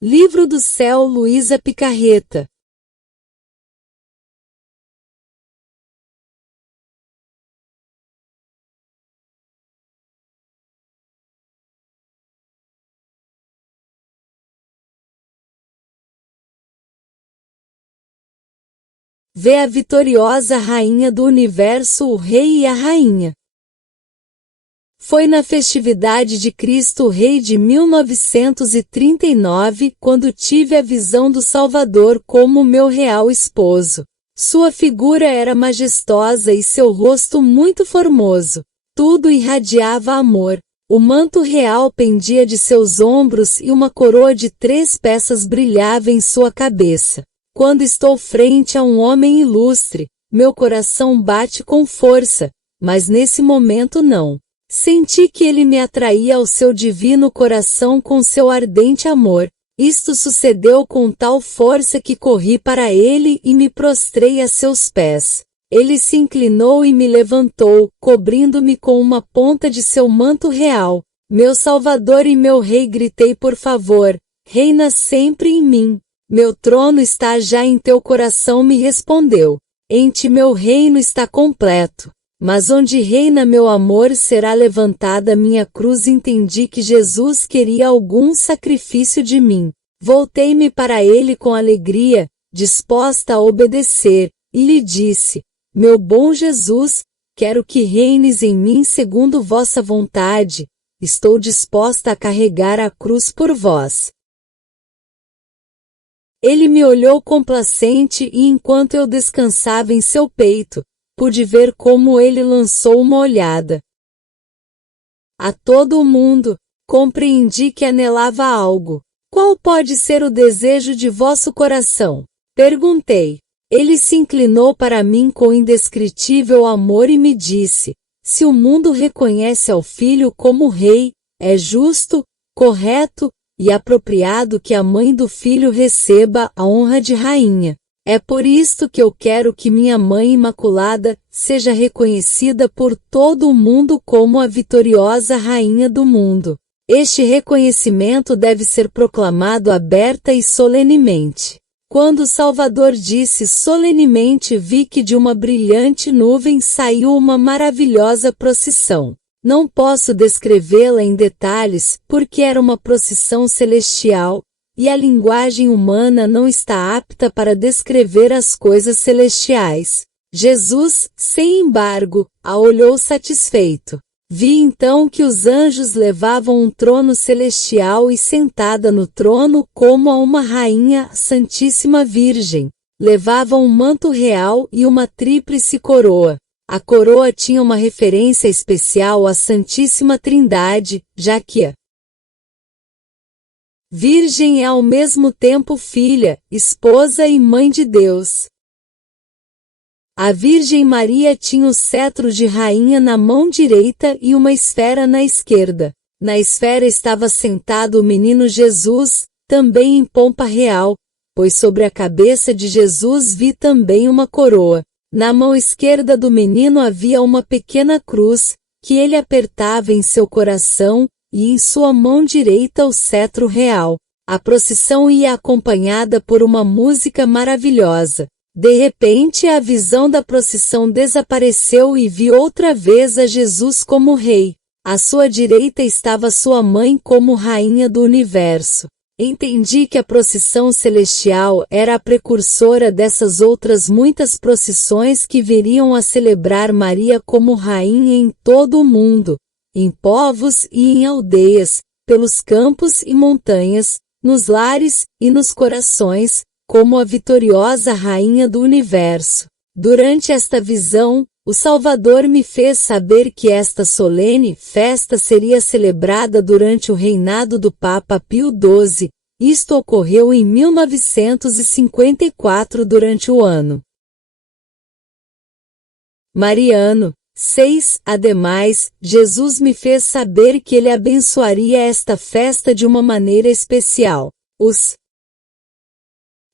Livro do Céu, Luísa Picarreta. Vê a vitoriosa rainha do universo, o rei e a rainha. Foi na festividade de Cristo Rei de 1939 quando tive a visão do Salvador como meu real esposo. Sua figura era majestosa e seu rosto muito formoso. Tudo irradiava amor. O manto real pendia de seus ombros e uma coroa de 3 peças brilhava em sua cabeça. Quando estou frente a um homem ilustre, meu coração bate com força, mas nesse momento não. Senti que ele me atraía ao seu divino coração com seu ardente amor. Isto sucedeu com tal força que corri para ele e me prostrei a seus pés. Ele se inclinou e me levantou, cobrindo-me com uma ponta de seu manto real. Meu Salvador e meu Rei, gritei, por favor, reina sempre em mim. Meu trono está já em teu coração, me respondeu. Em ti meu reino está completo. Mas onde reina meu amor será levantada minha cruz. Entendi que Jesus queria algum sacrifício de mim. Voltei-me para ele com alegria, disposta a obedecer, e lhe disse: meu bom Jesus, quero que reines em mim segundo vossa vontade. Estou disposta a carregar a cruz por vós. Ele me olhou complacente e enquanto eu descansava em seu peito, pude ver como ele lançou uma olhada a todo o mundo. Compreendi que anelava algo. Qual pode ser o desejo de vosso coração? Perguntei. Ele se inclinou para mim com indescritível amor e me disse: se o mundo reconhece ao Filho como Rei, é justo, correto e apropriado que a mãe do Filho receba a honra de rainha. É por isto que eu quero que minha Mãe Imaculada seja reconhecida por todo o mundo como a vitoriosa Rainha do mundo. Este reconhecimento deve ser proclamado aberta e solenemente. Quando o Salvador disse solenemente, vi que de uma brilhante nuvem saiu uma maravilhosa procissão. Não posso descrevê-la em detalhes, porque era uma procissão celestial, e a linguagem humana não está apta para descrever as coisas celestiais. Jesus, sem embargo, a olhou satisfeito. Vi então que os anjos levavam um trono celestial e sentada no trono como a uma rainha, Santíssima Virgem. Levavam um manto real e uma tríplice coroa. A coroa tinha uma referência especial à Santíssima Trindade, já que a Virgem é ao mesmo tempo filha, esposa e mãe de Deus. A Virgem Maria tinha o cetro de rainha na mão direita e uma esfera na esquerda. Na esfera estava sentado o menino Jesus, também em pompa real, pois sobre a cabeça de Jesus vi também uma coroa. Na mão esquerda do menino havia uma pequena cruz, que ele apertava em seu coração, e em sua mão direita o cetro real. A procissão ia acompanhada por uma música maravilhosa. De repente a visão da procissão desapareceu e vi outra vez a Jesus como Rei. À sua direita estava sua mãe como Rainha do Universo. Entendi que a procissão celestial era a precursora dessas outras muitas procissões que viriam a celebrar Maria como Rainha em todo o mundo, em povos e em aldeias, pelos campos e montanhas, nos lares e nos corações, como a vitoriosa Rainha do Universo. Durante esta visão, o Salvador me fez saber que esta solene festa seria celebrada durante o reinado do Papa Pio XII. Isto ocorreu em 1954 durante o ano mariano. 6. Ademais, Jesus me fez saber que ele abençoaria esta festa de uma maneira especial. Os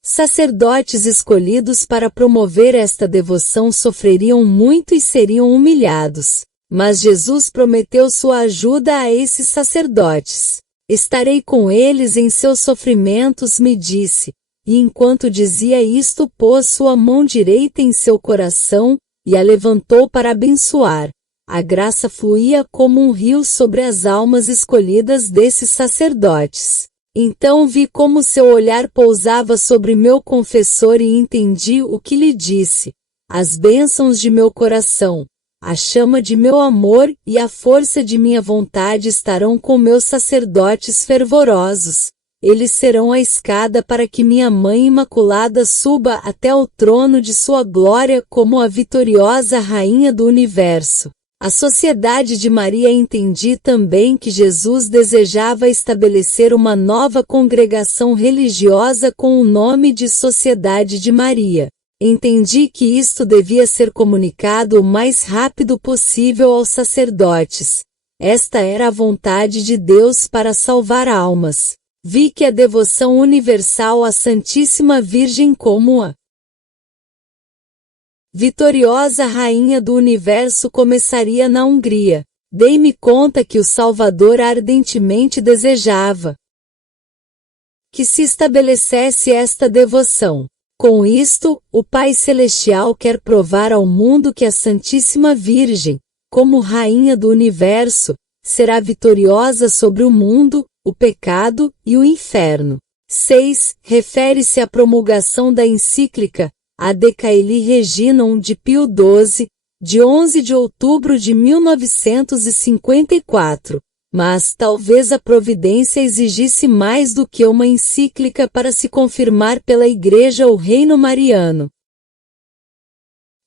sacerdotes escolhidos para promover esta devoção sofreriam muito e seriam humilhados. Mas Jesus prometeu sua ajuda a esses sacerdotes. Estarei com eles em seus sofrimentos, me disse. E enquanto dizia isto, pôs sua mão direita em seu coração, e a levantou para abençoar. A graça fluía como um rio sobre as almas escolhidas desses sacerdotes. Então vi como seu olhar pousava sobre meu confessor e entendi o que lhe disse. As bênçãos de meu coração, a chama de meu amor e a força de minha vontade estarão com meus sacerdotes fervorosos. Eles serão a escada para que minha Mãe Imaculada suba até o trono de sua glória como a vitoriosa Rainha do Universo. A Sociedade de Maria. Entendi também que Jesus desejava estabelecer uma nova congregação religiosa com o nome de Sociedade de Maria. Entendi que isto devia ser comunicado o mais rápido possível aos sacerdotes. Esta era a vontade de Deus para salvar almas. Vi que a devoção universal à Santíssima Virgem como a vitoriosa Rainha do Universo começaria na Hungria. Dei-me conta que o Salvador ardentemente desejava que se estabelecesse esta devoção. Com isto, o Pai Celestial quer provar ao mundo que a Santíssima Virgem, como Rainha do Universo, será vitoriosa sobre o mundo, o pecado e o inferno. 6. Refere-se à promulgação da encíclica Ad Caeli Reginam de Pio XII, de 11 de outubro de 1954. Mas talvez a providência exigisse mais do que uma encíclica para se confirmar pela Igreja o reino mariano.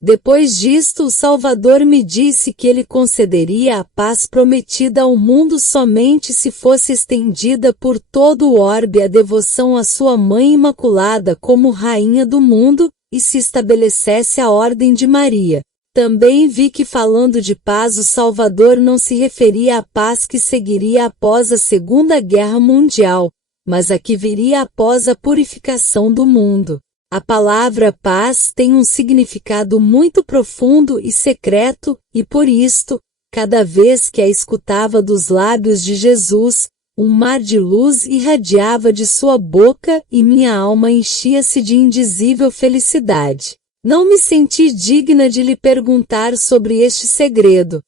Depois disto, o Salvador me disse que ele concederia a paz prometida ao mundo somente se fosse estendida por todo o orbe a devoção à sua Mãe Imaculada como Rainha do mundo, e se estabelecesse a Ordem de Maria. Também vi que falando de paz o Salvador não se referia à paz que seguiria após a Segunda Guerra Mundial, mas a que viria após a purificação do mundo. A palavra paz tem um significado muito profundo e secreto, e por isto, cada vez que a escutava dos lábios de Jesus, um mar de luz irradiava de sua boca e minha alma enchia-se de indizível felicidade. Não me senti digna de lhe perguntar sobre este segredo.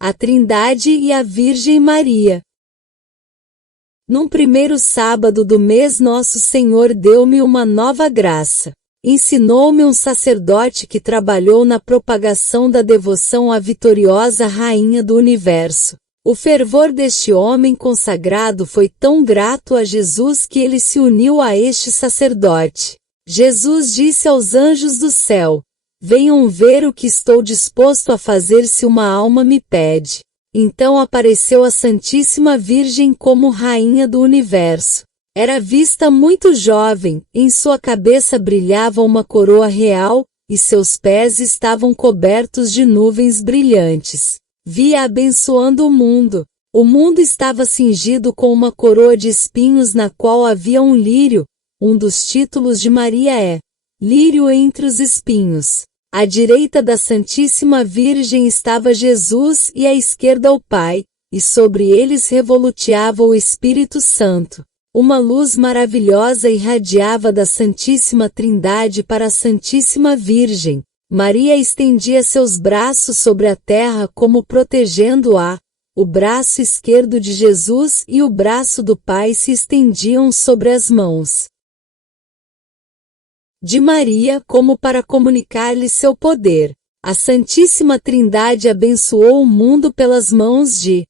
A Trindade e a Virgem Maria. Num primeiro sábado do mês, Nosso Senhor deu-me uma nova graça. Ensinou-me um sacerdote que trabalhou na propagação da devoção à vitoriosa Rainha do Universo. O fervor deste homem consagrado foi tão grato a Jesus que ele se uniu a este sacerdote. Jesus disse aos anjos do céu: venham ver o que estou disposto a fazer se uma alma me pede. Então apareceu a Santíssima Virgem como Rainha do Universo. Era vista muito jovem, em sua cabeça brilhava uma coroa real, e seus pés estavam cobertos de nuvens brilhantes. Vi-a abençoando o mundo. O mundo estava cingido com uma coroa de espinhos na qual havia um lírio. Um dos títulos de Maria é Lírio entre os espinhos. À direita da Santíssima Virgem estava Jesus e à esquerda o Pai, e sobre eles revoluteava o Espírito Santo. Uma luz maravilhosa irradiava da Santíssima Trindade para a Santíssima Virgem. Maria estendia seus braços sobre a terra como protegendo-a. O braço esquerdo de Jesus e o braço do Pai se estendiam sobre as mãos de Maria como para comunicar-lhe seu poder. A Santíssima Trindade abençoou o mundo pelas mãos de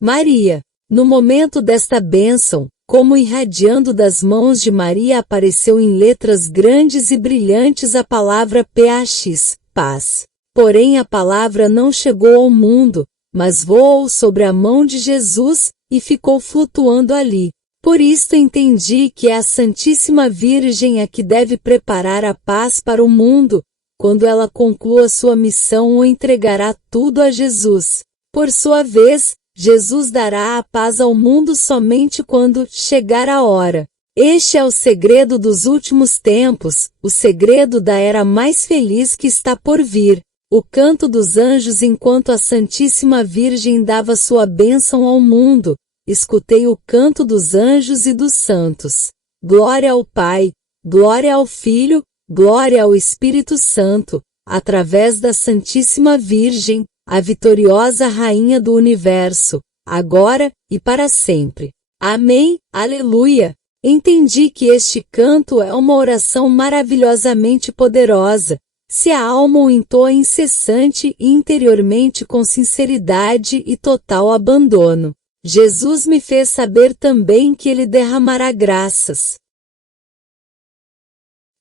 Maria. No momento desta bênção, como irradiando das mãos de Maria apareceu em letras grandes e brilhantes a palavra PAX, paz. Porém a palavra não chegou ao mundo, mas voou sobre a mão de Jesus, e ficou flutuando ali. Por isto entendi que é a Santíssima Virgem a que deve preparar a paz para o mundo. Quando ela conclua sua missão, o entregará tudo a Jesus. Por sua vez, Jesus dará a paz ao mundo somente quando chegar a hora. Este é o segredo dos últimos tempos, o segredo da era mais feliz que está por vir. o canto dos anjos enquanto a Santíssima Virgem dava sua bênção ao mundo. Escutei o canto dos anjos e dos santos. Glória ao Pai, glória ao Filho, glória ao Espírito Santo, através da Santíssima Virgem, a vitoriosa Rainha do Universo, agora e para sempre. Amém, aleluia! Entendi que este canto é uma oração maravilhosamente poderosa, se a alma o entoa incessante e interiormente com sinceridade e total abandono. Jesus me fez saber também que Ele derramará graças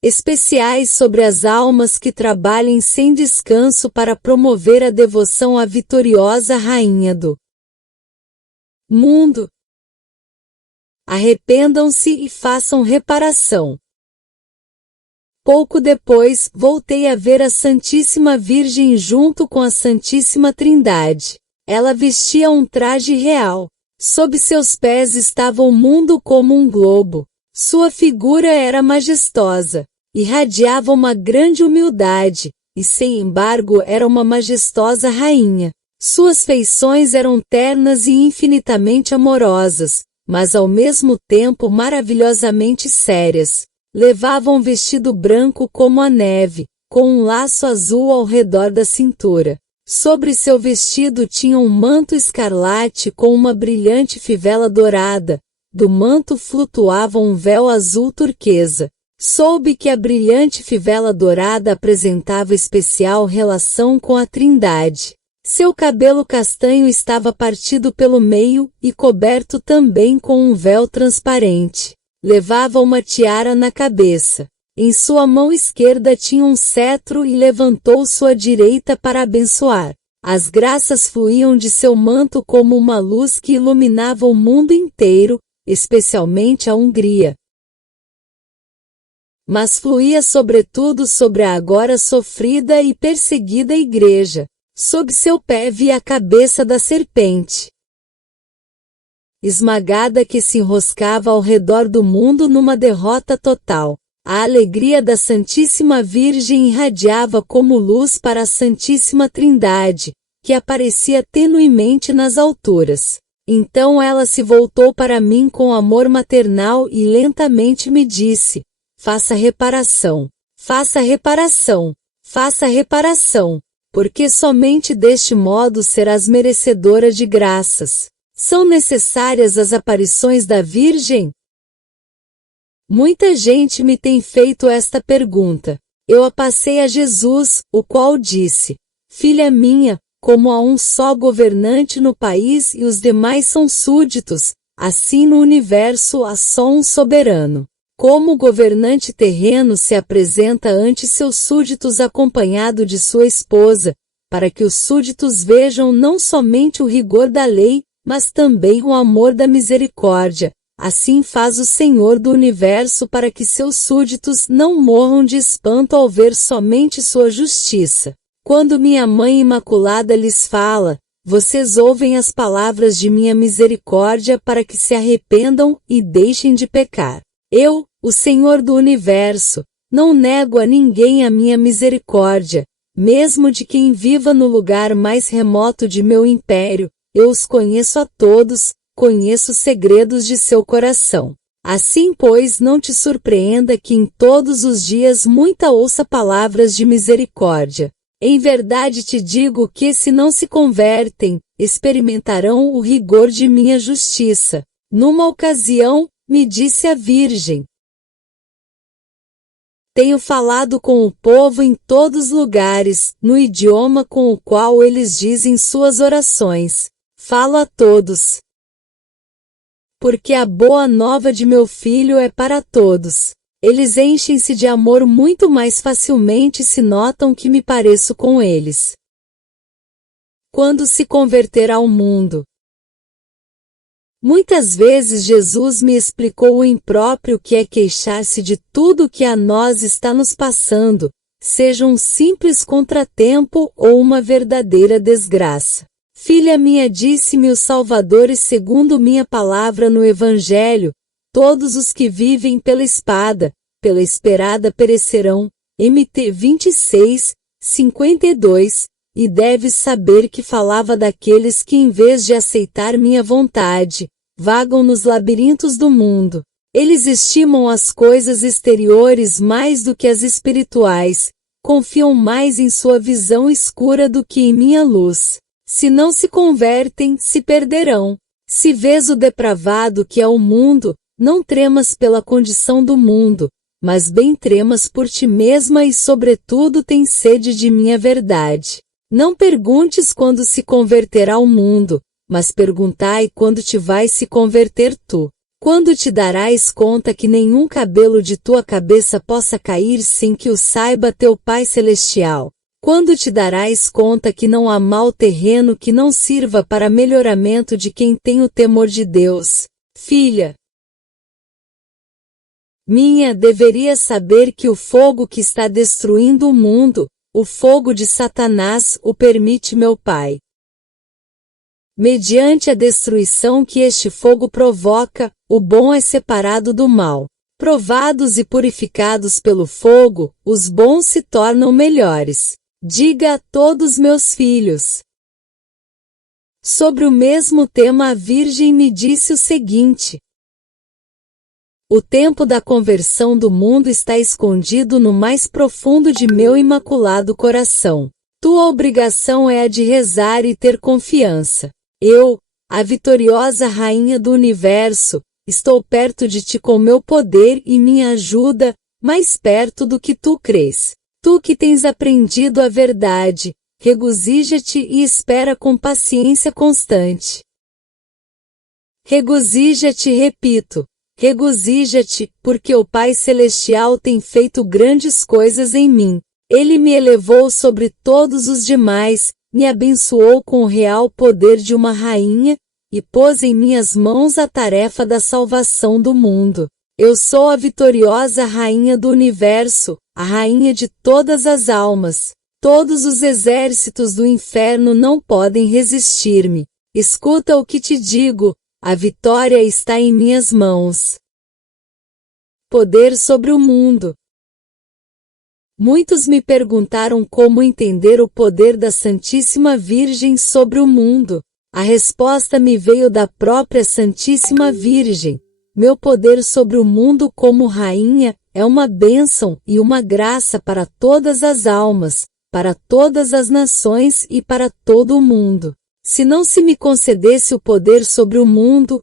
especiais sobre as almas que trabalhem sem descanso para promover a devoção à vitoriosa Rainha do mundo. Arrependam-se e façam reparação. Pouco depois, voltei a ver a Santíssima Virgem junto com a Santíssima Trindade. Ela vestia um traje real. Sob seus pés estava o mundo como um globo. Sua figura era majestosa. Irradiava uma grande humildade, e sem embargo era uma majestosa rainha. Suas feições eram ternas e infinitamente amorosas, mas ao mesmo tempo maravilhosamente sérias. Levava um vestido branco como a neve, com um laço azul ao redor da cintura. Sobre seu vestido tinha um manto escarlate com uma brilhante fivela dourada. Do manto flutuava um véu azul turquesa. Soube que a brilhante fivela dourada apresentava especial relação com a Trindade. Seu cabelo castanho estava partido pelo meio e coberto também com um véu transparente. Levava uma tiara na cabeça. Em sua mão esquerda tinha um cetro e levantou sua direita para abençoar. As graças fluíam de seu manto como uma luz que iluminava o mundo inteiro, especialmente a Hungria. Mas fluía sobretudo sobre a agora sofrida e perseguida Igreja. Sob seu pé via a cabeça da serpente esmagada que se enroscava ao redor do mundo numa derrota total. A alegria da Santíssima Virgem irradiava como luz para a Santíssima Trindade, que aparecia tenuemente nas alturas. Então ela se voltou para mim com amor maternal e lentamente me disse: faça reparação, faça reparação, faça reparação, porque somente deste modo serás merecedora de graças. São necessárias as aparições da Virgem? Muita gente me tem feito esta pergunta. Eu a passei a Jesus, o qual disse: filha minha, como há um só governante no país e os demais são súditos, assim no universo há só um soberano. Como o governante terreno se apresenta ante seus súditos acompanhado de sua esposa, para que os súditos vejam não somente o rigor da lei, mas também o amor da misericórdia, assim faz o Senhor do Universo para que seus súditos não morram de espanto ao ver somente sua justiça. Quando minha Mãe Imaculada lhes fala, vocês ouvem as palavras de minha misericórdia para que se arrependam e deixem de pecar. Eu, o Senhor do Universo, não nego a ninguém a minha misericórdia, mesmo de quem viva no lugar mais remoto de meu império. Eu os conheço a todos, conheço os segredos de seu coração. Assim, pois, não te surpreenda que em todos os dias muita ouça palavras de misericórdia. Em verdade te digo que se não se convertem, experimentarão o rigor de minha justiça. Numa ocasião, me disse a Virgem: tenho falado com o povo em todos os lugares, no idioma com o qual eles dizem suas orações. Falo a todos. Porque a boa nova de meu filho é para todos. Eles enchem-se de amor muito mais facilmente se notam que me pareço com eles. Quando se converter ao mundo. Muitas vezes Jesus me explicou o impróprio que é queixar-se de tudo que a nós está nos passando, seja um simples contratempo ou uma verdadeira desgraça. Filha minha, disse-me o Salvador, e segundo minha palavra no Evangelho, todos os que vivem pela espada, pela esperada perecerão. MT 26, 52, e deves saber que falava daqueles que em vez de aceitar minha vontade, vagam nos labirintos do mundo. Eles estimam as coisas exteriores mais do que as espirituais, confiam mais em sua visão escura do que em minha luz. Se não se convertem, se perderão. Se vês o depravado que é o mundo, não tremas pela condição do mundo, mas bem tremas por ti mesma e sobretudo tens sede de minha verdade. Não perguntes quando se converterá o mundo, mas perguntai quando te vais se converter tu. Quando te darás conta que nenhum cabelo de tua cabeça possa cair sem que o saiba teu Pai Celestial? Quando te darás conta que não há mal terreno que não sirva para melhoramento de quem tem o temor de Deus? Filha minha, deverias saber que o fogo que está destruindo o mundo, o fogo de Satanás, o permite meu Pai. Mediante a destruição que este fogo provoca, o bom é separado do mal. Provados e purificados pelo fogo, os bons se tornam melhores. Diga a todos meus filhos. Sobre o mesmo tema, a Virgem me disse o seguinte: o tempo da conversão do mundo está escondido no mais profundo de meu imaculado coração. Tua obrigação é a de rezar e ter confiança. Eu, a vitoriosa Rainha do Universo, estou perto de ti com meu poder e minha ajuda, mais perto do que tu crês. Tu que tens aprendido a verdade, regozija-te e espera com paciência constante. Regozija-te, repito, regozija-te, porque o Pai Celestial tem feito grandes coisas em mim. Ele me elevou sobre todos os demais, me abençoou com o real poder de uma rainha, e pôs em minhas mãos a tarefa da salvação do mundo. Eu sou a vitoriosa Rainha do Universo, a Rainha de todas as almas. Todos os exércitos do inferno não podem resistir-me. Escuta o que te digo, a vitória está em minhas mãos. Poder sobre o mundo. Muitos me perguntaram como entender o poder da Santíssima Virgem sobre o mundo. A resposta me veio da própria Santíssima Virgem. Meu poder sobre o mundo como rainha é uma bênção e uma graça para todas as almas, para todas as nações e para todo o mundo. Se não se me concedesse o poder sobre o mundo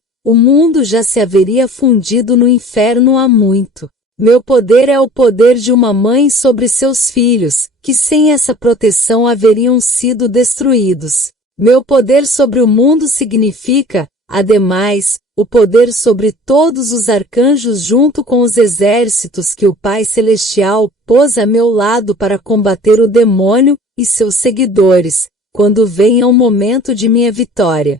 já se haveria fundido no inferno há muito. Meu poder é o poder de uma mãe sobre seus filhos, que sem essa proteção haveriam sido destruídos. Meu poder sobre o mundo significa, ademais, o poder sobre todos os arcanjos junto com os exércitos que o Pai Celestial pôs a meu lado para combater o demônio e seus seguidores, quando venha o momento de minha vitória.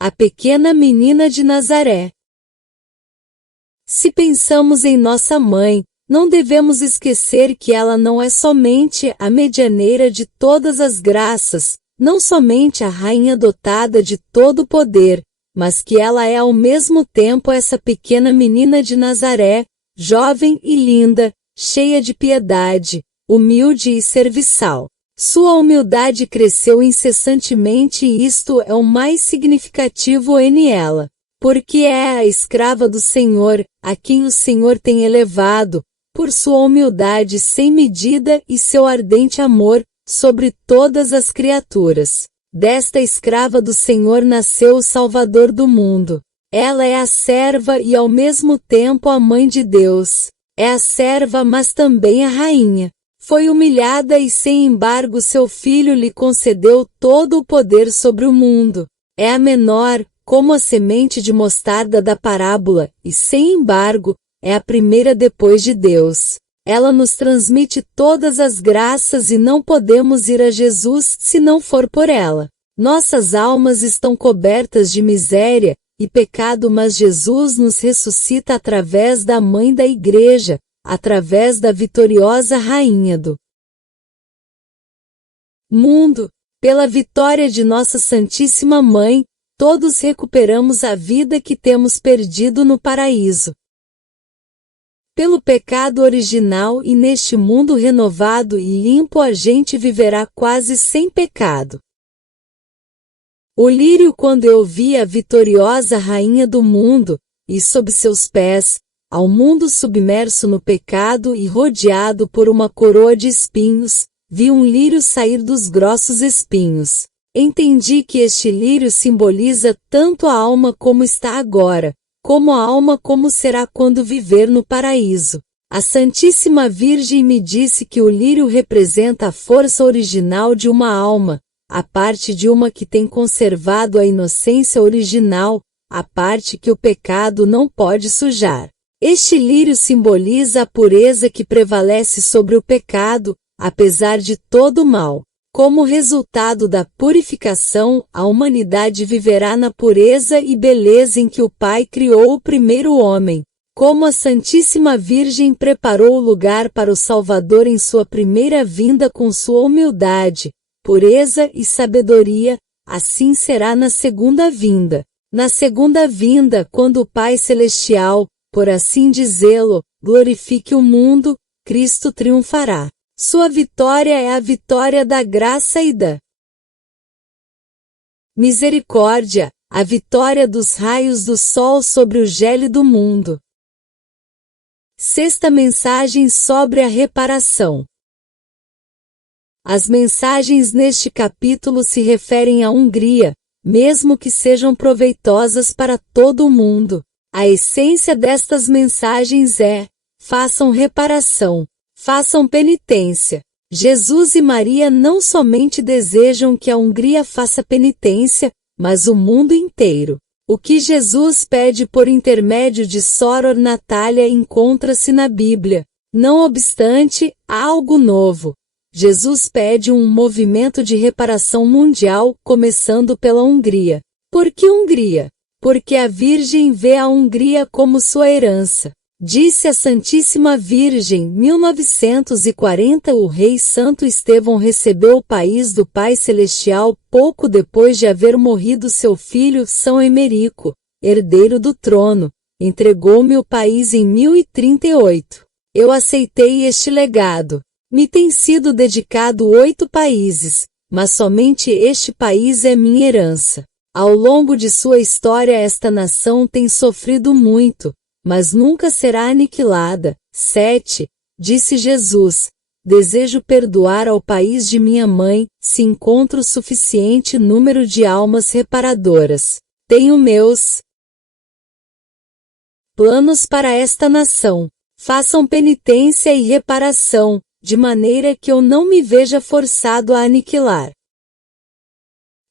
A pequena menina de Nazaré. Se pensamos em nossa mãe, não devemos esquecer que ela não é somente a medianeira de todas as graças, não somente a rainha dotada de todo o poder, mas que ela é ao mesmo tempo essa pequena menina de Nazaré, jovem e linda, cheia de piedade, humilde e serviçal. Sua humildade cresceu incessantemente e isto é o mais significativo em ela, porque é a escrava do Senhor, a quem o Senhor tem elevado, por sua humildade sem medida e seu ardente amor, sobre todas as criaturas. Desta escrava do Senhor nasceu o Salvador do mundo. Ela é a serva e ao mesmo tempo a mãe de Deus. É a serva, mas também a rainha. Foi humilhada e sem embargo seu filho lhe concedeu todo o poder sobre o mundo. É a menor, como a semente de mostarda da parábola, e sem embargo, é a primeira depois de Deus. Ela nos transmite todas as graças e não podemos ir a Jesus se não for por ela. Nossas almas estão cobertas de miséria e pecado, mas Jesus nos ressuscita através da Mãe da Igreja, através da vitoriosa Rainha do mundo. Pela vitória de Nossa Santíssima Mãe, todos recuperamos a vida que temos perdido no paraíso. Pelo pecado original e neste mundo renovado e limpo a gente viverá quase sem pecado. O lírio quando eu vi a vitoriosa rainha do mundo, e sob seus pés, ao mundo submerso no pecado e rodeado por uma coroa de espinhos, vi um lírio sair dos grossos espinhos. Entendi que este lírio simboliza tanto a alma como está agora, como a alma como será quando viver no paraíso. A Santíssima Virgem me disse que o lírio representa a força original de uma alma, a parte de uma que tem conservado a inocência original, a parte que o pecado não pode sujar. Este lírio simboliza a pureza que prevalece sobre o pecado, apesar de todo o mal. Como resultado da purificação, a humanidade viverá na pureza e beleza em que o Pai criou o primeiro homem. Como a Santíssima Virgem preparou o lugar para o Salvador em sua primeira vinda com sua humildade, pureza e sabedoria, assim será na segunda vinda. Na segunda vinda, quando o Pai Celestial, por assim dizê-lo, glorifique o mundo, Cristo triunfará. Sua vitória é a vitória da graça e da misericórdia, a vitória dos raios do sol sobre o gélido mundo. Sexta mensagem sobre a reparação. As mensagens neste capítulo se referem à Hungria, mesmo que sejam proveitosas para todo o mundo. A essência destas mensagens é: façam reparação. Façam penitência. Jesus e Maria não somente desejam que a Hungria faça penitência, mas o mundo inteiro. O que Jesus pede por intermédio de Soror Natália encontra-se na Bíblia. Não obstante, há algo novo. Jesus pede um movimento de reparação mundial, começando pela Hungria. Por que Hungria? Porque a Virgem vê a Hungria como sua herança. Disse a Santíssima Virgem, 1940 o rei Santo Estevão recebeu o país do Pai Celestial pouco depois de haver morrido seu filho São Emerico, herdeiro do trono. Entregou-me o país em 1038. Eu aceitei este legado. Me tem sido dedicado 8 países, mas somente este país é minha herança. Ao longo de sua história esta nação tem sofrido muito, mas nunca será aniquilada. 7. Disse Jesus, desejo perdoar ao país de minha mãe, se encontro suficiente número de almas reparadoras. Tenho meus planos para esta nação. Façam penitência e reparação, de maneira que eu não me veja forçado a aniquilar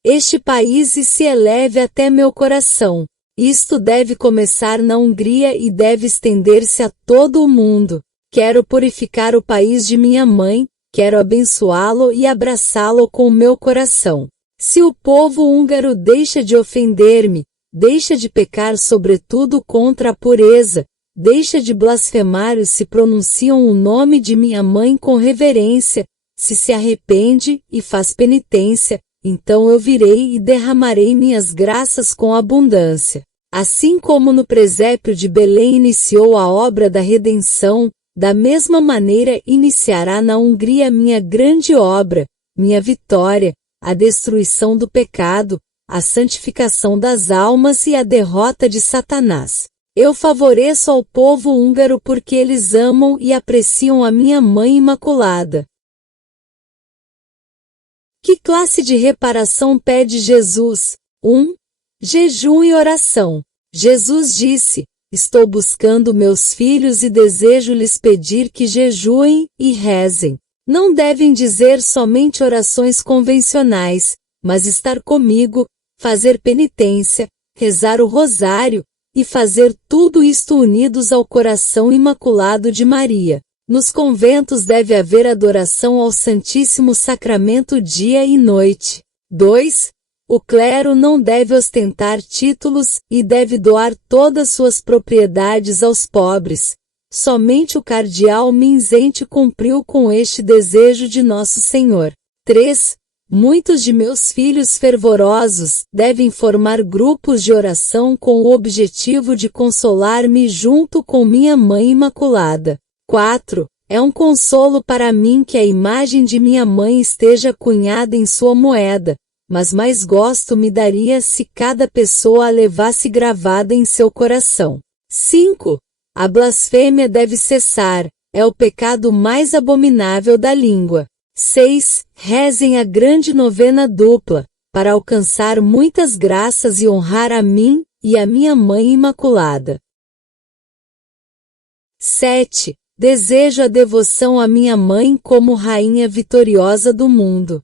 este país e se eleve até meu coração. Isto deve começar na Hungria e deve estender-se a todo o mundo. Quero purificar o país de minha mãe, quero abençoá-lo e abraçá-lo com o meu coração. Se o povo húngaro deixa de ofender-me, deixa de pecar sobretudo contra a pureza, deixa de blasfemar e se pronunciam o nome de minha mãe com reverência, se arrepende e faz penitência, então eu virei e derramarei minhas graças com abundância. Assim como no presépio de Belém iniciou a obra da redenção, da mesma maneira iniciará na Hungria minha grande obra, minha vitória, a destruição do pecado, a santificação das almas e a derrota de Satanás. Eu favoreço ao povo húngaro porque eles amam e apreciam a minha Mãe Imaculada. Que classe de reparação pede Jesus? 1. Jejum e oração. Jesus disse, estou buscando meus filhos e desejo-lhes pedir que jejuem e rezem. Não devem dizer somente orações convencionais, mas estar comigo, fazer penitência, rezar o rosário, e fazer tudo isto unidos ao coração imaculado de Maria. Nos conventos deve haver adoração ao Santíssimo Sacramento dia e noite. 2. O clero não deve ostentar títulos e deve doar todas suas propriedades aos pobres. Somente o cardeal Minzente cumpriu com este desejo de Nosso Senhor. 3. Muitos de meus filhos fervorosos devem formar grupos de oração com o objetivo de consolar-me junto com minha Mãe Imaculada. 4. É um consolo para mim que a imagem de minha mãe esteja cunhada em sua moeda, mas mais gosto me daria se cada pessoa a levasse gravada em seu coração. 5. A blasfêmia deve cessar, é o pecado mais abominável da língua. 6. Rezem a grande novena dupla, para alcançar muitas graças e honrar a mim e a minha Mãe Imaculada. 7. Desejo a devoção à minha mãe como rainha vitoriosa do mundo.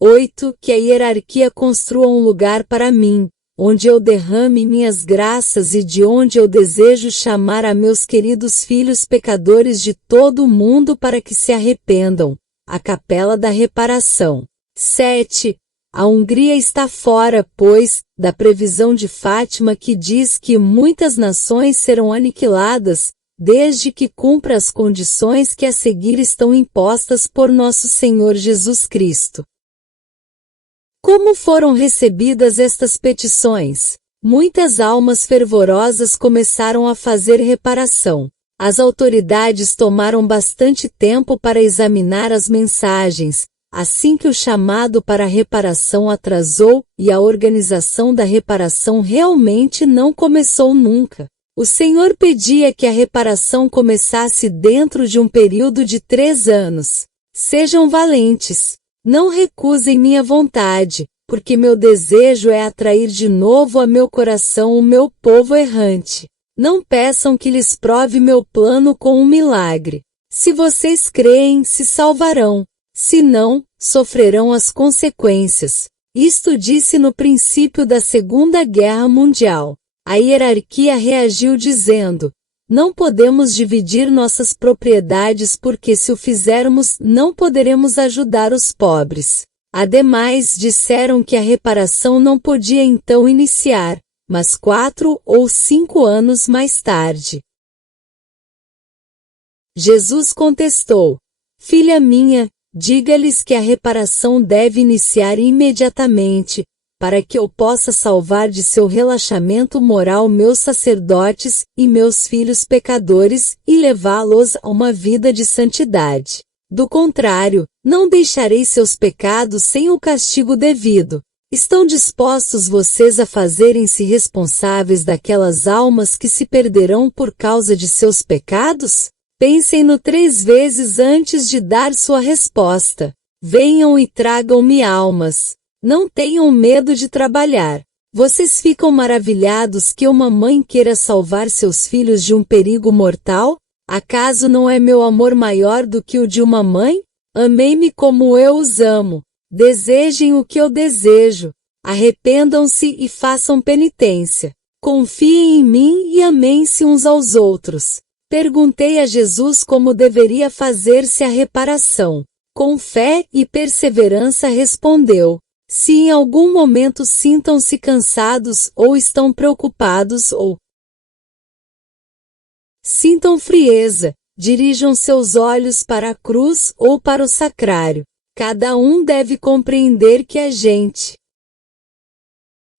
8. Que a hierarquia construa um lugar para mim, onde eu derrame minhas graças e de onde eu desejo chamar a meus queridos filhos pecadores de todo o mundo para que se arrependam. A Capela da Reparação. 7. A Hungria está fora, pois, da previsão de Fátima que diz que muitas nações serão aniquiladas, desde que cumpra as condições que a seguir estão impostas por nosso Senhor Jesus Cristo. Como foram recebidas estas petições? Muitas almas fervorosas começaram a fazer reparação. As autoridades tomaram bastante tempo para examinar as mensagens, assim que o chamado para a reparação atrasou e a organização da reparação realmente não começou nunca. O Senhor pedia que a reparação começasse dentro de um período de 3 anos. Sejam valentes. Não recusem minha vontade, porque meu desejo é atrair de novo a meu coração o meu povo errante. Não peçam que lhes prove meu plano com um milagre. Se vocês creem, se salvarão. Se não, sofrerão as consequências. Isto disse no princípio da Segunda Guerra Mundial. A hierarquia reagiu dizendo: não podemos dividir nossas propriedades porque se o fizermos não poderemos ajudar os pobres. Ademais, disseram que a reparação não podia então iniciar, mas 4 ou 5 anos mais tarde. Jesus contestou: filha minha, diga-lhes que a reparação deve iniciar imediatamente, para que eu possa salvar de seu relaxamento moral meus sacerdotes e meus filhos pecadores e levá-los a uma vida de santidade. Do contrário, não deixarei seus pecados sem o castigo devido. Estão dispostos vocês a fazerem-se responsáveis daquelas almas que se perderão por causa de seus pecados? Pensem-no 3 vezes antes de dar sua resposta. Venham e tragam-me almas. Não tenham medo de trabalhar. Vocês ficam maravilhados que uma mãe queira salvar seus filhos de um perigo mortal? Acaso não é meu amor maior do que o de uma mãe? Amei-me como eu os amo. Desejem o que eu desejo. Arrependam-se e façam penitência. Confiem em mim e amem-se uns aos outros. Perguntei a Jesus como deveria fazer-se a reparação. Com fé e perseverança respondeu: se em algum momento sintam-se cansados ou estão preocupados ou sintam frieza, dirijam seus olhos para a cruz ou para o sacrário. Cada um deve compreender que a gente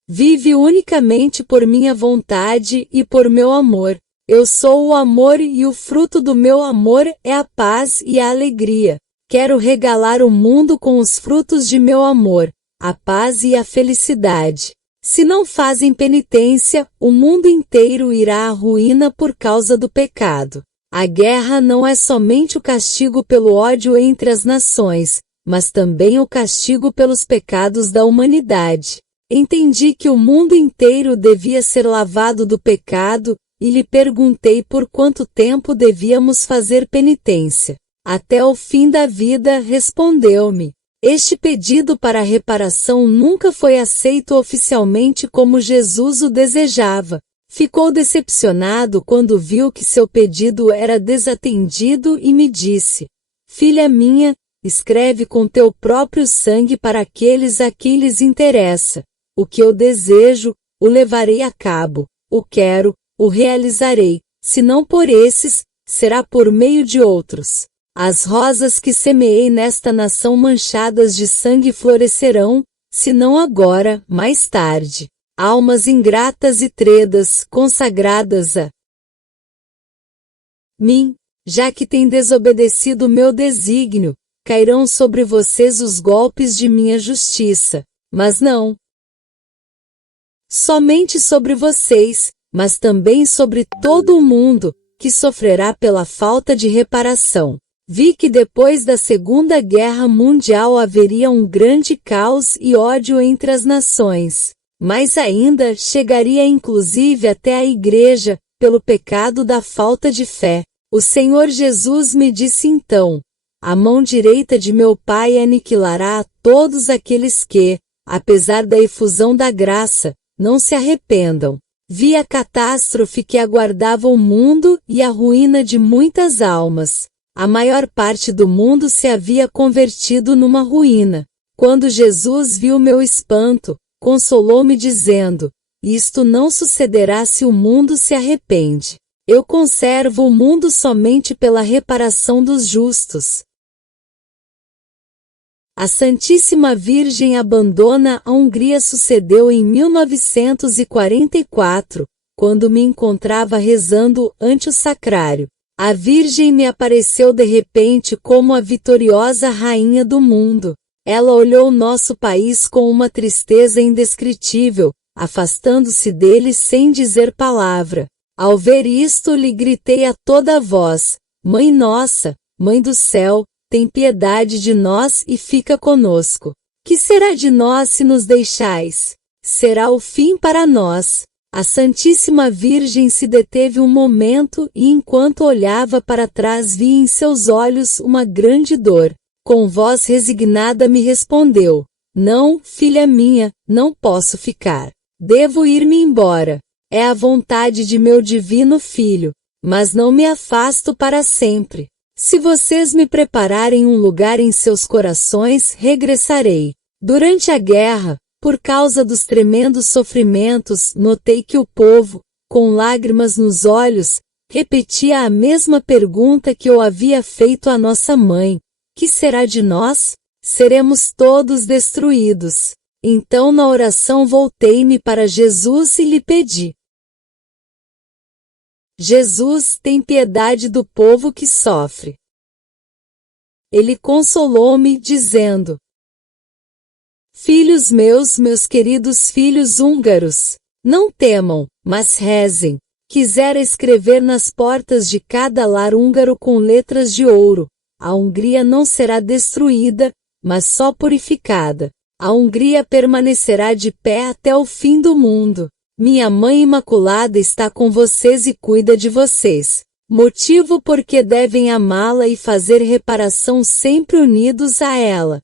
vive unicamente por minha vontade e por meu amor. Eu sou o amor e o fruto do meu amor é a paz e a alegria. Quero regalar o mundo com os frutos de meu amor, a paz e a felicidade. Se não fazem penitência, o mundo inteiro irá à ruína por causa do pecado. A guerra não é somente o castigo pelo ódio entre as nações, mas também o castigo pelos pecados da humanidade. Entendi que o mundo inteiro devia ser lavado do pecado, e lhe perguntei por quanto tempo devíamos fazer penitência. Até o fim da vida, respondeu-me. Este pedido para reparação nunca foi aceito oficialmente como Jesus o desejava. Ficou decepcionado quando viu que seu pedido era desatendido e me disse: filha minha, escreve com teu próprio sangue para aqueles a quem lhes interessa. O que eu desejo, o levarei a cabo. O quero, o realizarei. Se não por esses, será por meio de outros. As rosas que semeei nesta nação manchadas de sangue florescerão, se não agora, mais tarde. Almas ingratas e tredas, consagradas a mim, já que têm desobedecido o meu desígnio, cairão sobre vocês os golpes de minha justiça. Mas não somente sobre vocês, mas também sobre todo o mundo, que sofrerá pela falta de reparação. Vi que depois da Segunda Guerra Mundial haveria um grande caos e ódio entre as nações, mas ainda chegaria inclusive até a Igreja, pelo pecado da falta de fé. O Senhor Jesus me disse então: a mão direita de meu Pai aniquilará a todos aqueles que, apesar da efusão da graça, não se arrependam. Vi a catástrofe que aguardava o mundo e a ruína de muitas almas. A maior parte do mundo se havia convertido numa ruína. Quando Jesus viu meu espanto, consolou-me dizendo: isto não sucederá se o mundo se arrepende. Eu conservo o mundo somente pela reparação dos justos. A Santíssima Virgem abandona a Hungria sucedeu em 1944, quando me encontrava rezando ante o sacrário. A Virgem me apareceu de repente como a vitoriosa rainha do mundo. Ela olhou nosso país com uma tristeza indescritível, afastando-se dele sem dizer palavra. Ao ver isto, lhe gritei a toda voz: Mãe nossa, Mãe do céu, tem piedade de nós e fica conosco. Que será de nós se nos deixais? Será o fim para nós. A Santíssima Virgem se deteve um momento e enquanto olhava para trás vi em seus olhos uma grande dor. Com voz resignada me respondeu: Não, filha minha, não posso ficar. Devo ir-me embora. É a vontade de meu divino Filho, mas não me afasto para sempre. Se vocês me prepararem um lugar em seus corações, regressarei. Durante a guerra, por causa dos tremendos sofrimentos, notei que o povo, com lágrimas nos olhos, repetia a mesma pergunta que eu havia feito à nossa mãe: que será de nós? Seremos todos destruídos. Então na oração voltei-me para Jesus e lhe pedi: Jesus, tem piedade do povo que sofre. Ele consolou-me, dizendo: Filhos meus queridos filhos húngaros, não temam, mas rezem. Quisera escrever nas portas de cada lar húngaro com letras de ouro: a Hungria não será destruída, mas só purificada. A Hungria permanecerá de pé até o fim do mundo. Minha Mãe Imaculada está com vocês e cuida de vocês. Motivo por que devem amá-la e fazer reparação sempre unidos a ela.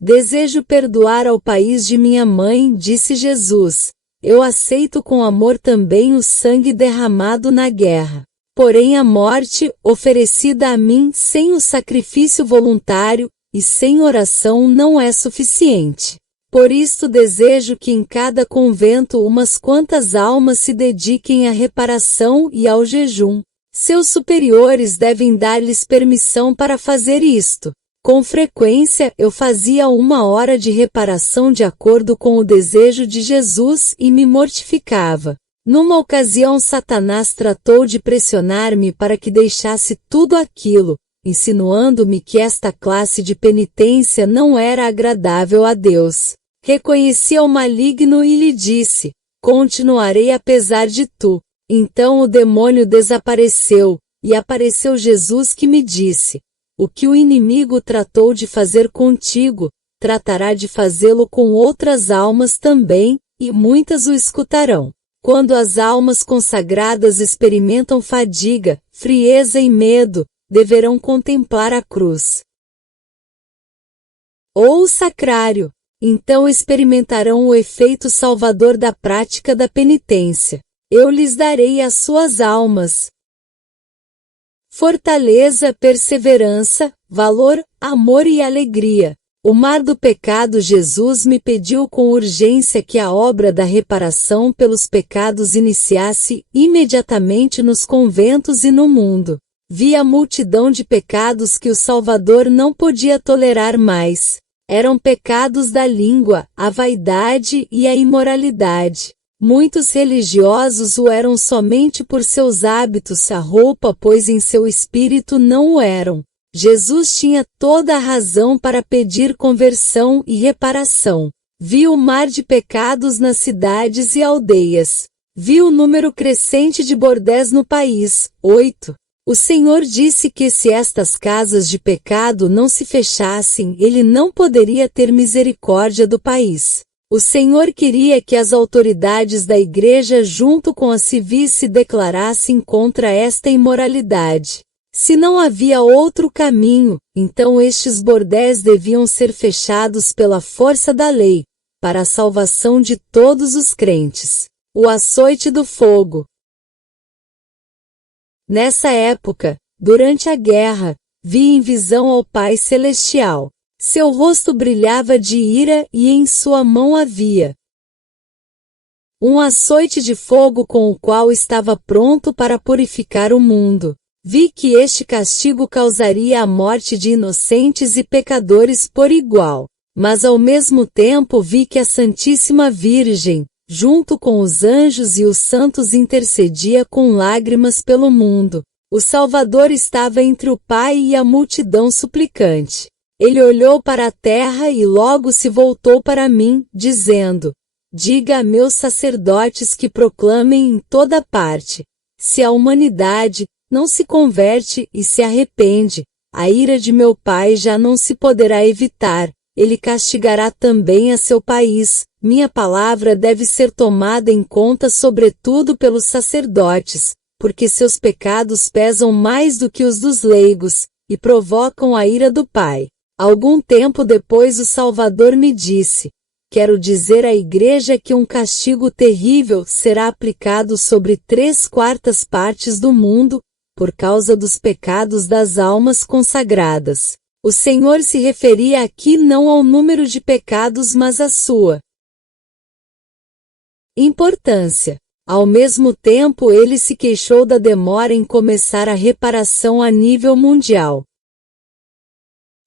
Desejo perdoar ao país de minha mãe, disse Jesus. Eu aceito com amor também o sangue derramado na guerra. Porém a morte, oferecida a mim sem o sacrifício voluntário, e sem oração não é suficiente. Por isto desejo que em cada convento umas quantas almas se dediquem à reparação e ao jejum. Seus superiores devem dar-lhes permissão para fazer isto. Com frequência eu fazia 1 hora de reparação de acordo com o desejo de Jesus e me mortificava. Numa ocasião Satanás tratou de pressionar-me para que deixasse tudo aquilo, insinuando-me que esta classe de penitência não era agradável a Deus. Reconheci o maligno e lhe disse: continuarei apesar de tu. Então o demônio desapareceu, e apareceu Jesus que me disse: o que o inimigo tratou de fazer contigo, tratará de fazê-lo com outras almas também, e muitas o escutarão. Quando as almas consagradas experimentam fadiga, frieza e medo, deverão contemplar a cruz ou o sacrário. Então experimentarão o efeito salvador da prática da penitência. Eu lhes darei as suas almas fortaleza, perseverança, valor, amor e alegria. O mar do pecado Jesus me pediu com urgência que a obra da reparação pelos pecados iniciasse imediatamente nos conventos e no mundo. Vi a multidão de pecados que o Salvador não podia tolerar mais. Eram pecados da língua, a vaidade e a imoralidade. Muitos religiosos o eram somente por seus hábitos, a roupa, pois em seu espírito não o eram. Jesus tinha toda a razão para pedir conversão e reparação. Vi o mar de pecados nas cidades e aldeias. Vi o número crescente de bordéis no país. 8. O Senhor disse que se estas casas de pecado não se fechassem, Ele não poderia ter misericórdia do país. O Senhor queria que as autoridades da igreja junto com as civis se declarassem contra esta imoralidade. Se não havia outro caminho, então estes bordéis deviam ser fechados pela força da lei, para a salvação de todos os crentes. O açoite do fogo. Nessa época, durante a guerra, vi em visão ao Pai Celestial. Seu rosto brilhava de ira e em sua mão havia um açoite de fogo com o qual estava pronto para purificar o mundo. Vi que este castigo causaria a morte de inocentes e pecadores por igual. Mas ao mesmo tempo vi que a Santíssima Virgem, junto com os anjos e os santos, intercedia com lágrimas pelo mundo. O Salvador estava entre o Pai e a multidão suplicante. Ele olhou para a terra e logo se voltou para mim, dizendo: diga a meus sacerdotes que proclamem em toda parte: se a humanidade não se converte e se arrepende, a ira de meu Pai já não se poderá evitar. Ele castigará também a seu país. Minha palavra deve ser tomada em conta sobretudo pelos sacerdotes, porque seus pecados pesam mais do que os dos leigos, e provocam a ira do Pai. Algum tempo depois o Salvador me disse: quero dizer à igreja que um castigo terrível será aplicado sobre 3/4 partes do mundo, por causa dos pecados das almas consagradas. O Senhor se referia aqui não ao número de pecados, mas à sua importância. Ao mesmo tempo, ele se queixou da demora em começar a reparação a nível mundial.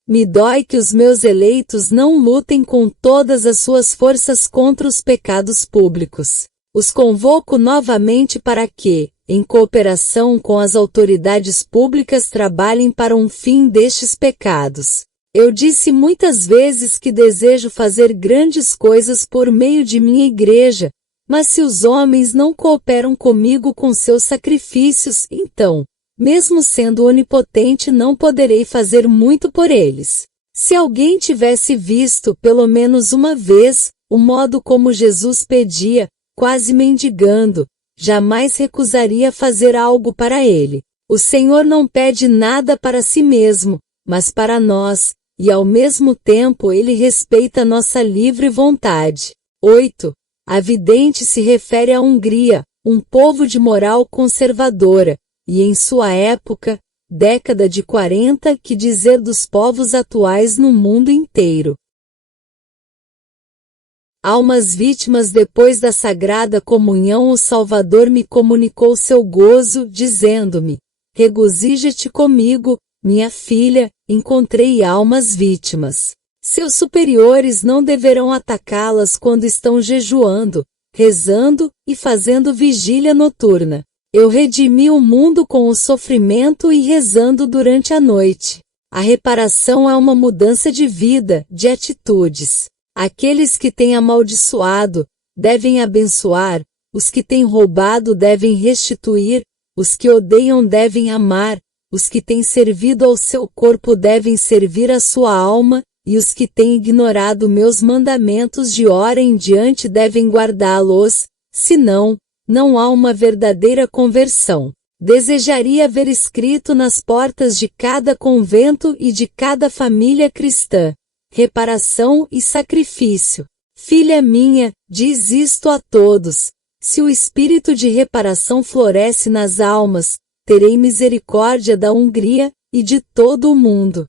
Me dói que os meus eleitos não lutem com todas as suas forças contra os pecados públicos. Os convoco novamente para que, em cooperação com as autoridades públicas, trabalhem para um fim destes pecados. Eu disse muitas vezes que desejo fazer grandes coisas por meio de minha igreja, mas se os homens não cooperam comigo com seus sacrifícios, então, mesmo sendo onipotente, não poderei fazer muito por eles. Se alguém tivesse visto, pelo menos uma vez, o modo como Jesus pedia, quase mendigando, jamais recusaria fazer algo para ele. O Senhor não pede nada para si mesmo, mas para nós, e ao mesmo tempo ele respeita nossa livre vontade. 8. A vidente se refere à Hungria, um povo de moral conservadora, e em sua época, década de 40, que dizer dos povos atuais no mundo inteiro. Almas vítimas. Depois da Sagrada Comunhão, o Salvador me comunicou seu gozo, dizendo-me: regozija-te comigo, minha filha, encontrei almas vítimas. Seus superiores não deverão atacá-las quando estão jejuando, rezando e fazendo vigília noturna. Eu redimi o mundo com o sofrimento e rezando durante a noite. A reparação é uma mudança de vida, de atitudes. Aqueles que têm amaldiçoado, devem abençoar, os que têm roubado devem restituir, os que odeiam devem amar, os que têm servido ao seu corpo devem servir à sua alma, e os que têm ignorado meus mandamentos de hora em diante devem guardá-los, senão, não há uma verdadeira conversão. Desejaria ver escrito nas portas de cada convento e de cada família cristã: reparação e sacrifício. Filha minha, diz isto a todos: se o espírito de reparação floresce nas almas, terei misericórdia da Hungria e de todo o mundo.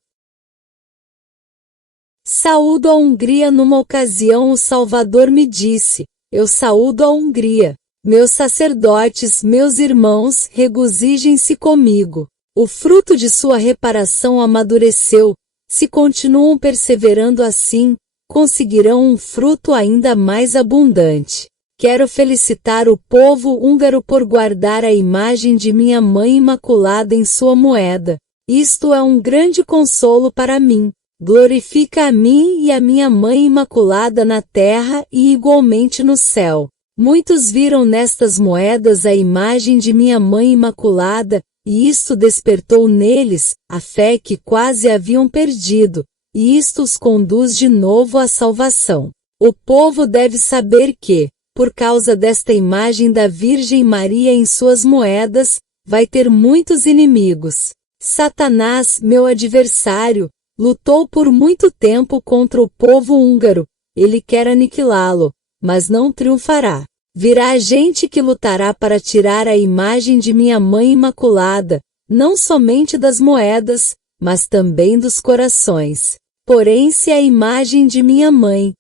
Saúdo a Hungria. Numa ocasião o Salvador me disse: eu saúdo a Hungria. Meus sacerdotes, meus irmãos, regozijem-se comigo. O fruto de sua reparação amadureceu. Se continuam perseverando assim, conseguirão um fruto ainda mais abundante. Quero felicitar o povo húngaro por guardar a imagem de minha Mãe Imaculada em sua moeda. Isto é um grande consolo para mim. Glorifica a mim e a minha Mãe Imaculada na terra e igualmente no céu. Muitos viram nestas moedas a imagem de minha Mãe Imaculada, e isto despertou neles a fé que quase haviam perdido, e isto os conduz de novo à salvação. O povo deve saber que, por causa desta imagem da Virgem Maria em suas moedas, vai ter muitos inimigos. Satanás, meu adversário, lutou por muito tempo contra o povo húngaro. Ele quer aniquilá-lo, mas não triunfará. Virá gente que lutará para tirar a imagem de minha Mãe Imaculada, não somente das moedas, mas também dos corações. Porém, se a imagem de minha Mãe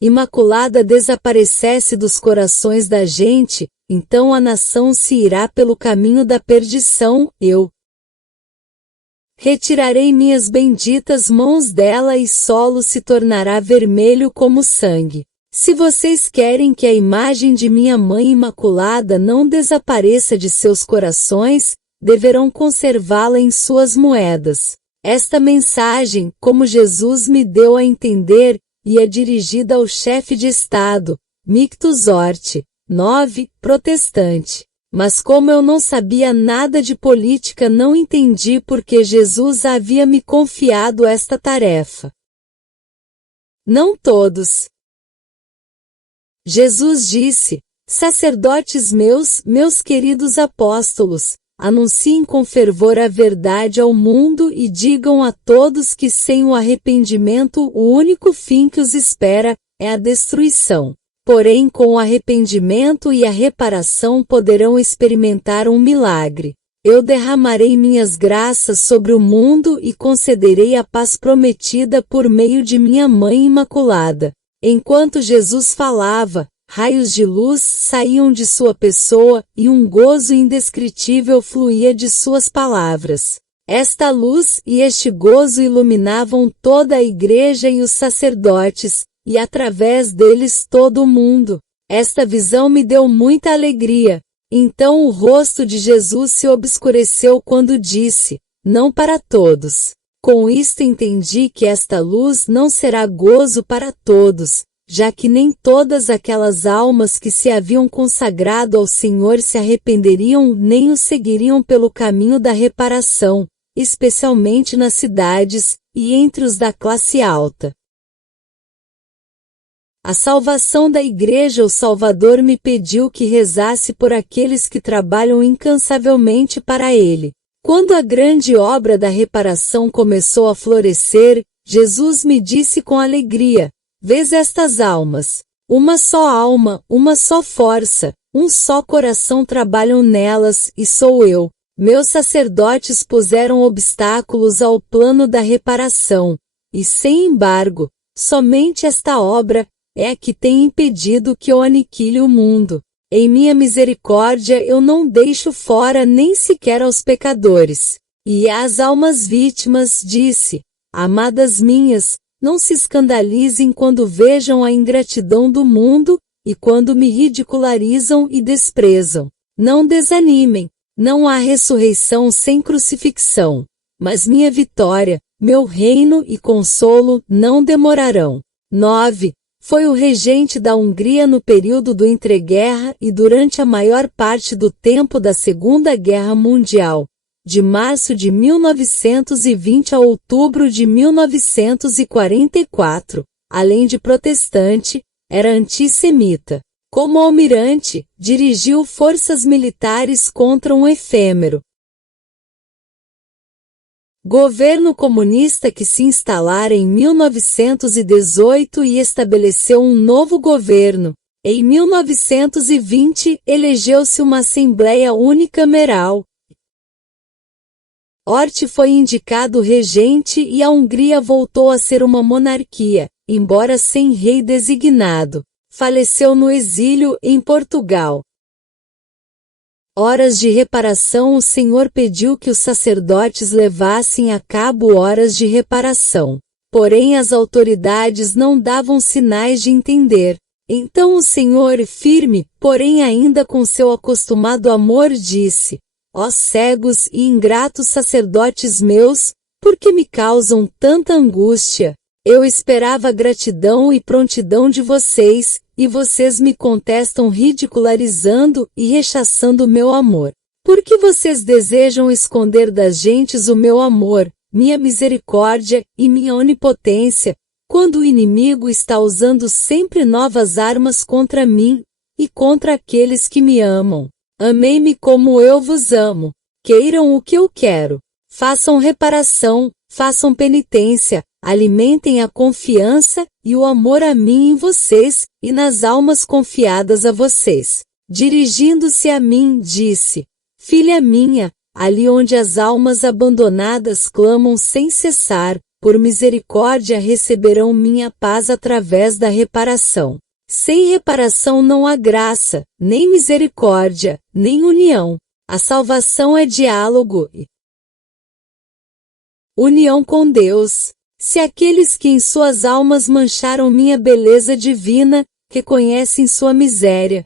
Imaculada desaparecesse dos corações da gente, então a nação se irá pelo caminho da perdição. Eu retirarei minhas benditas mãos dela e solo se tornará vermelho como sangue. Se vocês querem que a imagem de minha Mãe Imaculada não desapareça de seus corações, deverão conservá-la em suas moedas. Esta mensagem, como Jesus me deu a entender, e é dirigida ao chefe de Estado, Mictus Hort, 9, protestante. Mas como eu não sabia nada de política, não entendi porque Jesus havia me confiado esta tarefa. Não todos. Jesus disse: sacerdotes meus queridos apóstolos, anunciem com fervor a verdade ao mundo e digam a todos que sem o arrependimento o único fim que os espera é a destruição. Porém, com o arrependimento e a reparação poderão experimentar um milagre. Eu derramarei minhas graças sobre o mundo e concederei a paz prometida por meio de minha Mãe Imaculada. Enquanto Jesus falava, raios de luz saíam de sua pessoa e um gozo indescritível fluía de suas palavras. Esta luz e este gozo iluminavam toda a igreja e os sacerdotes, e através deles todo o mundo. Esta visão me deu muita alegria. Então o rosto de Jesus se obscureceu quando disse: não para todos. Com isto entendi que esta luz não será gozo para todos, já que nem todas aquelas almas que se haviam consagrado ao Senhor se arrependeriam nem o seguiriam pelo caminho da reparação, especialmente nas cidades, e entre os da classe alta. A salvação da Igreja. O Salvador me pediu que rezasse por aqueles que trabalham incansavelmente para Ele. Quando a grande obra da reparação começou a florescer, Jesus me disse com alegria: vês estas almas? Uma só alma, uma só força, um só coração trabalham nelas, e sou eu. Meus sacerdotes puseram obstáculos ao plano da reparação, e sem embargo, somente esta obra é a que tem impedido que eu aniquile o mundo. Em minha misericórdia eu não deixo fora nem sequer aos pecadores. E às almas vítimas disse: amadas minhas, não se escandalizem quando vejam a ingratidão do mundo, e quando me ridicularizam e desprezam. Não desanimem, não há ressurreição sem crucifixão. Mas minha vitória, meu reino e consolo não demorarão. 9. Foi o regente da Hungria no período do entreguerra e durante a maior parte do tempo da Segunda Guerra Mundial, de março de 1920 a outubro de 1944. Além de protestante, era antissemita. Como almirante, dirigiu forças militares contra um efêmero governo comunista que se instalara em 1918 e estabeleceu um novo governo. Em 1920, elegeu-se uma Assembleia Unicameral. Hort foi indicado regente e a Hungria voltou a ser uma monarquia, embora sem rei designado. Faleceu no exílio em Portugal. Horas de reparação. O Senhor pediu que os sacerdotes levassem a cabo horas de reparação. Porém as autoridades não davam sinais de entender. Então o Senhor, firme, porém ainda com seu acostumado amor, disse: Ó cegos e ingratos sacerdotes meus, por que me causam tanta angústia? Eu esperava gratidão e prontidão de vocês, e vocês me contestam ridicularizando e rechaçando o meu amor. Por que vocês desejam esconder das gentes o meu amor, minha misericórdia e minha onipotência, quando o inimigo está usando sempre novas armas contra mim e contra aqueles que me amam? Amei-me como eu vos amo. Queiram o que eu quero. Façam reparação, façam penitência, alimentem a confiança e o amor a mim em vocês e nas almas confiadas a vocês. Dirigindo-se a mim, disse: Filha minha, ali onde as almas abandonadas clamam sem cessar, por misericórdia receberão minha paz através da reparação. Sem reparação não há graça, nem misericórdia, nem união. A salvação é diálogo e união com Deus. Se aqueles que em suas almas mancharam minha beleza divina, reconhecem sua miséria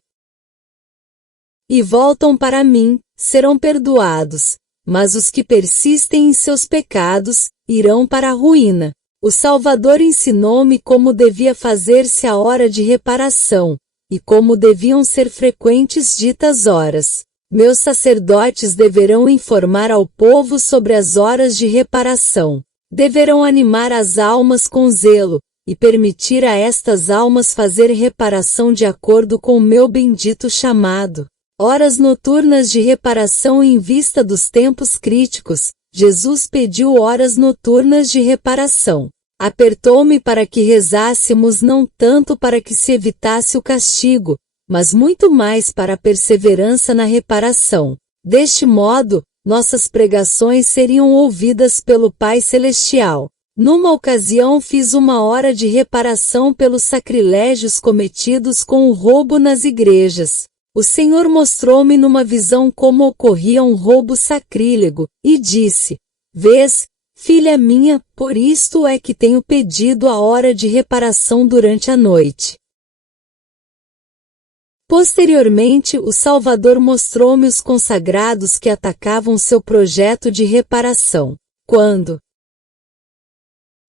e voltam para mim, serão perdoados, mas os que persistem em seus pecados, irão para a ruína. O Salvador ensinou-me como devia fazer-se a hora de reparação, e como deviam ser frequentes ditas horas. Meus sacerdotes deverão informar ao povo sobre as horas de reparação. Deverão animar as almas com zelo, e permitir a estas almas fazer reparação de acordo com o meu bendito chamado. Horas noturnas de reparação. Em vista dos tempos críticos, Jesus pediu horas noturnas de reparação. Apertou-me para que rezássemos não tanto para que se evitasse o castigo, mas muito mais para a perseverança na reparação. Deste modo, nossas pregações seriam ouvidas pelo Pai Celestial. Numa ocasião fiz uma hora de reparação pelos sacrilégios cometidos com o roubo nas igrejas. O Senhor mostrou-me numa visão como ocorria um roubo sacrílego, e disse: Vês, filha minha, por isto é que tenho pedido a hora de reparação durante a noite. Posteriormente, o Salvador mostrou-me os consagrados que atacavam seu projeto de reparação. Quando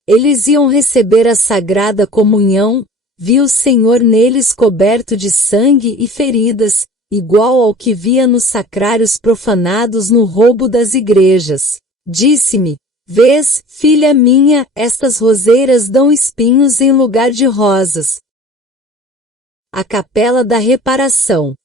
eles iam receber a Sagrada Comunhão, vi o Senhor neles coberto de sangue e feridas, igual ao que via nos sacrários profanados no roubo das igrejas. Disse-me: Vês, filha minha, estas roseiras dão espinhos em lugar de rosas. A Capela da Reparação.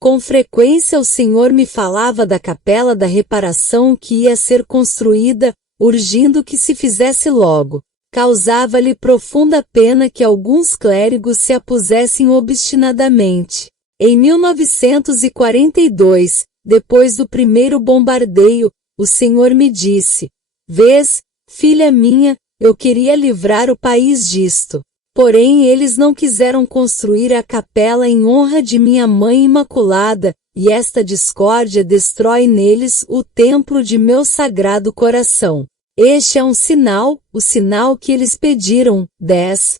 Com frequência o Senhor me falava da Capela da Reparação que ia ser construída, urgindo que se fizesse logo. Causava-lhe profunda pena que alguns clérigos se apusessem obstinadamente. Em 1942, depois do primeiro bombardeio, o Senhor me disse: Vês, filha minha, eu queria livrar o país disto. Porém eles não quiseram construir a capela em honra de minha Mãe Imaculada, e esta discórdia destrói neles o templo de meu Sagrado Coração. Este é um sinal, o sinal que eles pediram. 10.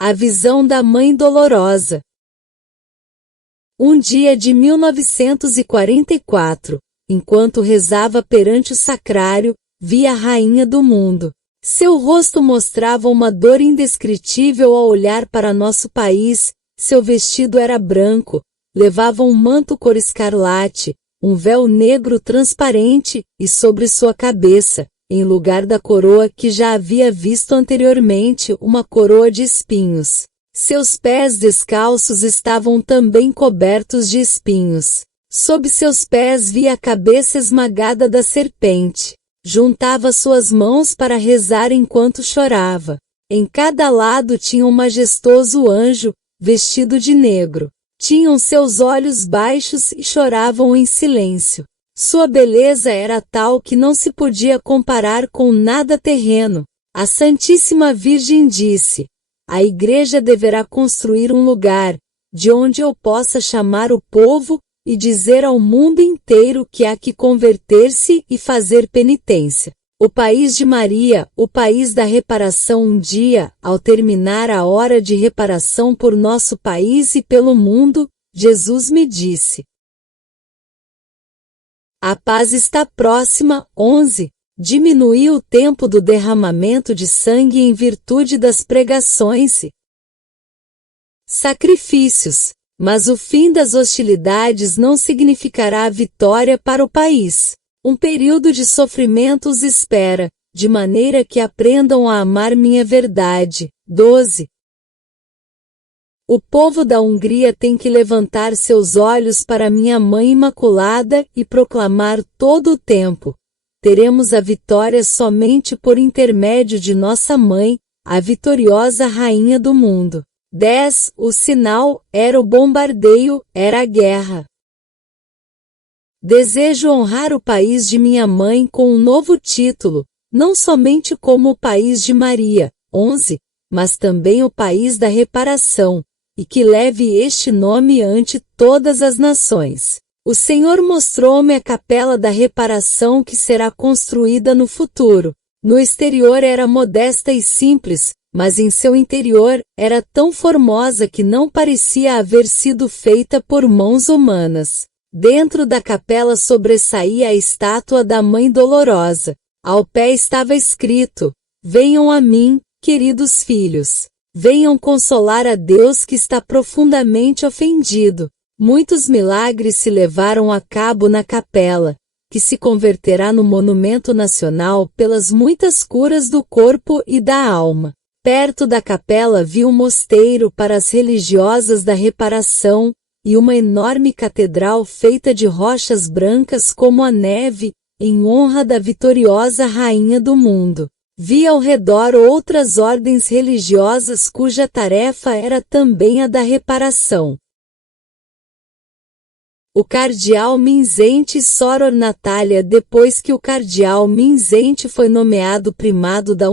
A visão da Mãe Dolorosa. Um dia de 1944, enquanto rezava perante o sacrário, vi a Rainha do Mundo. Seu rosto mostrava uma dor indescritível ao olhar para nosso país, seu vestido era branco, levava um manto cor escarlate, um véu negro transparente, e sobre sua cabeça, em lugar da coroa que já havia visto anteriormente, uma coroa de espinhos. Seus pés descalços estavam também cobertos de espinhos. Sob seus pés vi a cabeça esmagada da serpente. Juntava suas mãos para rezar enquanto chorava. Em cada lado tinha um majestoso anjo, vestido de negro. Tinham seus olhos baixos e choravam em silêncio. Sua beleza era tal que não se podia comparar com nada terreno. A Santíssima Virgem disse: A Igreja deverá construir um lugar, de onde eu possa chamar o povo e dizer ao mundo inteiro que há que converter-se e fazer penitência. O país de Maria, o país da reparação. Um dia, ao terminar a hora de reparação por nosso país e pelo mundo, Jesus me disse: a paz está próxima. 11. Diminuí o tempo do derramamento de sangue em virtude das pregações e sacrifícios, mas o fim das hostilidades não significará a vitória para o país. Um período de sofrimento os espera, de maneira que aprendam a amar minha verdade. 12. O povo da Hungria tem que levantar seus olhos para minha Mãe Imaculada e proclamar todo o tempo: teremos a vitória somente por intermédio de nossa Mãe, a vitoriosa Rainha do mundo. 10. O sinal era o bombardeio, era a guerra. Desejo honrar o país de minha mãe com um novo título, não somente como o país de Maria, 11, mas também o país da reparação, e que leve este nome ante todas as nações. O Senhor mostrou-me a capela da reparação que será construída no futuro. No exterior era modesta e simples, mas em seu interior era tão formosa que não parecia haver sido feita por mãos humanas. Dentro da capela sobressaía a estátua da Mãe Dolorosa. Ao pé estava escrito: venham a mim, queridos filhos. Venham consolar a Deus que está profundamente ofendido. Muitos milagres se levaram a cabo na capela, que se converterá no monumento nacional pelas muitas curas do corpo e da alma. Perto da capela vi um mosteiro para as religiosas da reparação, e uma enorme catedral feita de rochas brancas como a neve, em honra da vitoriosa Rainha do mundo. Vi ao redor outras ordens religiosas cuja tarefa era também a da reparação. O cardeal Minzente Soror Natália. Depois que o cardeal Minzente foi nomeado primado da